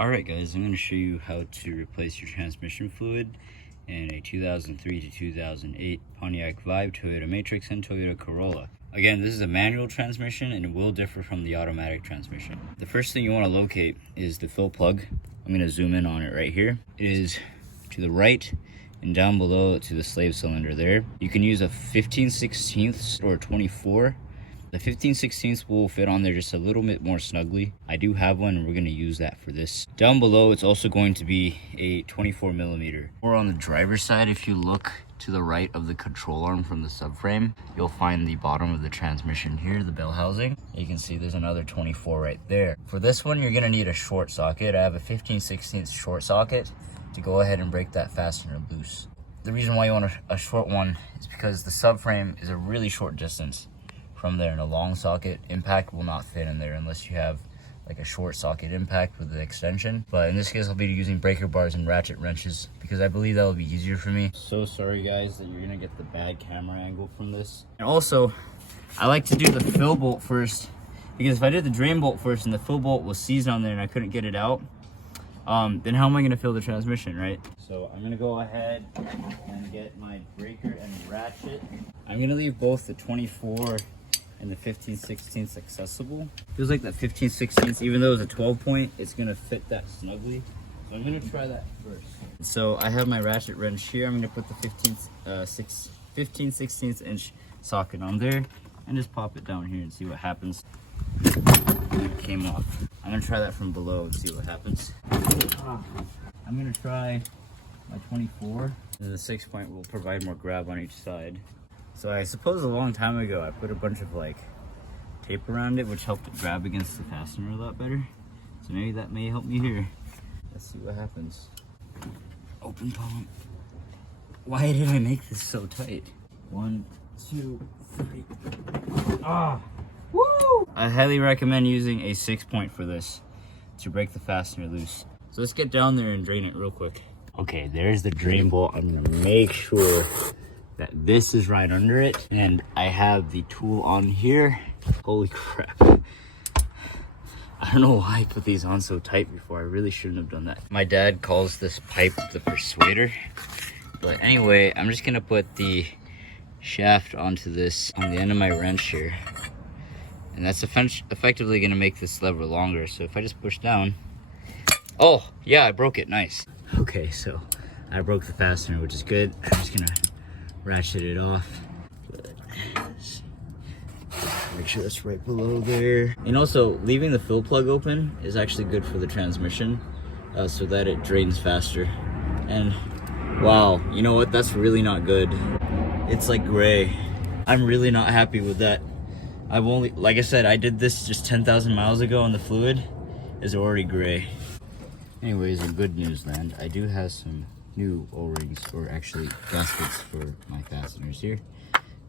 Alright guys, I'm going to show you how to replace your transmission fluid in a 2003 to 2008 Pontiac Vibe, Toyota Matrix, and Toyota Corolla. Again, this is a manual transmission and it will differ from the automatic transmission. The first thing you want to locate is the fill plug. I'm going to zoom in on it right here. It is to the right and down below to the slave cylinder there. You can use a 15/16 or 24. The 15/16 will fit on there just a little bit more snugly. I do have one and we're going to use that for this. Down below it's also going to be a 24mm. Or on the driver's side, if you look to the right of the control arm from the subframe, you'll find the bottom of the transmission here, the bell housing. You can see there's another 24 right there. For this one you're going to need a short socket. I have a 15/16 short socket to go ahead and break that fastener loose. The reason why you want a short one is because the subframe is a really short distance from there, and a long socket impact will not fit in there unless you have like a short socket impact with the extension. But in this case I'll be using breaker bars and ratchet wrenches because I believe that will be easier for me. So sorry guys that you're gonna get the bad camera angle from this. And also I like to do the fill bolt first, because if I did the drain bolt first and the fill bolt was seized on there and I couldn't get it out, then how am I gonna fill the transmission, right? So I'm gonna go ahead and get my breaker and ratchet. I'm gonna leave both the 24 and the 15/16 accessible. Feels like that 15/16, even though it's a 12 point, it's gonna fit that snugly. So I'm gonna try that first. So I have my ratchet wrench here. I'm gonna put the 15/16 inch socket on there and just pop it down here and see what happens. It came off. I'm gonna try that from below and see what happens. I'm gonna try my 24. The 6 point will provide more grab on each side. So I suppose a long time ago I put a bunch of like tape around it, which helped it grab against the fastener a lot better. So maybe that may help me here. Let's see what happens. Open pump. Why did I make this so tight? 1, 2, 3. Ah! Woo! I highly recommend using a 6 point for this to break the fastener loose. So let's get down there and drain it real quick. Okay, there's the drain bolt. I'm gonna make sure that this is right under it, and I have the tool on here. Holy crap. I don't know why I put these on so tight before. I really shouldn't have done that. My dad calls this pipe the persuader. But anyway, I'm just gonna put the shaft onto this on the end of my wrench here. And that's effectively gonna make this lever longer. So if I just push down, oh yeah, I broke it, nice. Okay, so I broke the fastener, which is good. I'm just gonna ratchet it off. Make sure that's right below there. And also, leaving the fill plug open is actually good for the transmission, so that it drains faster. And wow, you know what? That's really not good. It's like gray. I'm really not happy with that. I've only, like I said, I did this just 10,000 miles ago, and the fluid is already gray. Anyways, in good news land, I do have some new O-rings, or actually gaskets for my fasteners here.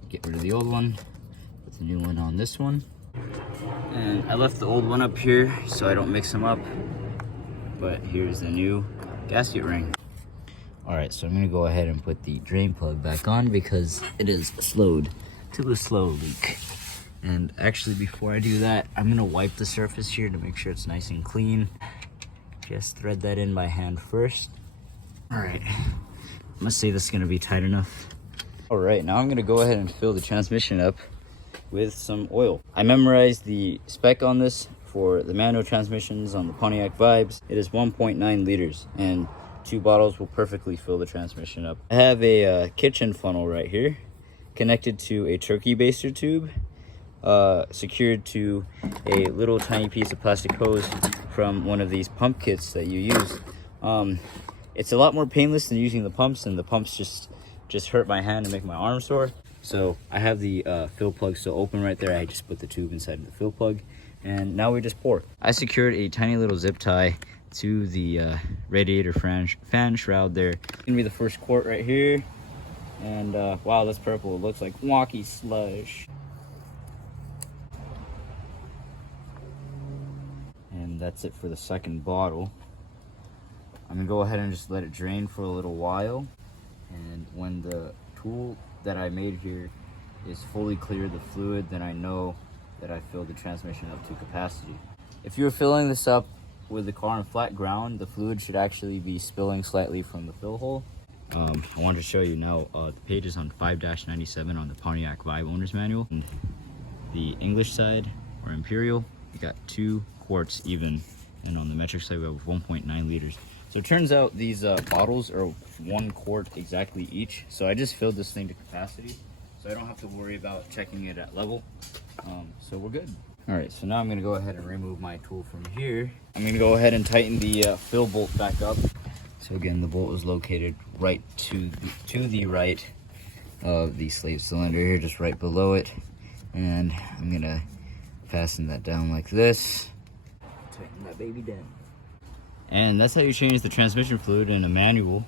Get rid of the old one, put the new one on this one. And I left the old one up here so I don't mix them up. But here's the new gasket ring. Alright, so I'm gonna go ahead and put the drain plug back on because it is slowed to a slow leak. And actually before I do that, I'm gonna wipe the surface here to make sure it's nice and clean. Just thread that in by hand first. Alright, I'm gonna say this is gonna be tight enough. Alright, now I'm gonna go ahead and fill the transmission up with some oil. I memorized the spec on this for the manual transmissions on the Pontiac Vibes. It is 1.9 liters and 2 bottles will perfectly fill the transmission up. I have a kitchen funnel right here connected to a turkey baster tube, secured to a little tiny piece of plastic hose from one of these pump kits that you use. It's a lot more painless than using the pumps, and the pumps just hurt my hand and make my arm sore. So I have the fill plug still open right there. I just put the tube inside the fill plug, and now we just pour. I secured a tiny little zip tie to the radiator fan shroud there. It's gonna be the first quart right here, and wow, that's purple. It looks like wonky slush. And that's it for the second bottle. I'm gonna go ahead and just let it drain for a little while, and when the tool that I made here is fully clear of the fluid, then I know that I filled the transmission up to capacity. If you're filling this up with the car on flat ground, the fluid should actually be spilling slightly from the fill hole. I wanted to show you now, the page is on 5-97 on the Pontiac Vibe Owner's Manual. And the English side, or Imperial, we got 2 quarts even, and on the metric side we have 1.9 liters. So it turns out these bottles are 1 quart exactly each. So I just filled this thing to capacity, so I don't have to worry about checking it at level. So we're good. All right, so now I'm gonna go ahead and remove my tool from here. I'm gonna go ahead and tighten the fill bolt back up. So again, the bolt is located right to the right of the slave cylinder here, just right below it. And I'm gonna fasten that down like this. Tighten that baby down. And that's how you change the transmission fluid in a manual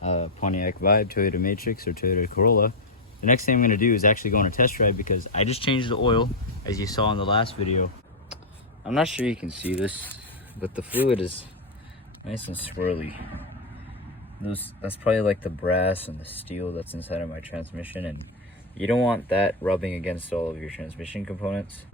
Pontiac Vibe, Toyota Matrix, or Toyota Corolla. The next thing I'm gonna do is actually go on a test drive because I just changed the oil, as you saw in the last video. I'm not sure you can see this, but the fluid is nice and swirly. That's probably like the brass and the steel that's inside of my transmission, and you don't want that rubbing against all of your transmission components.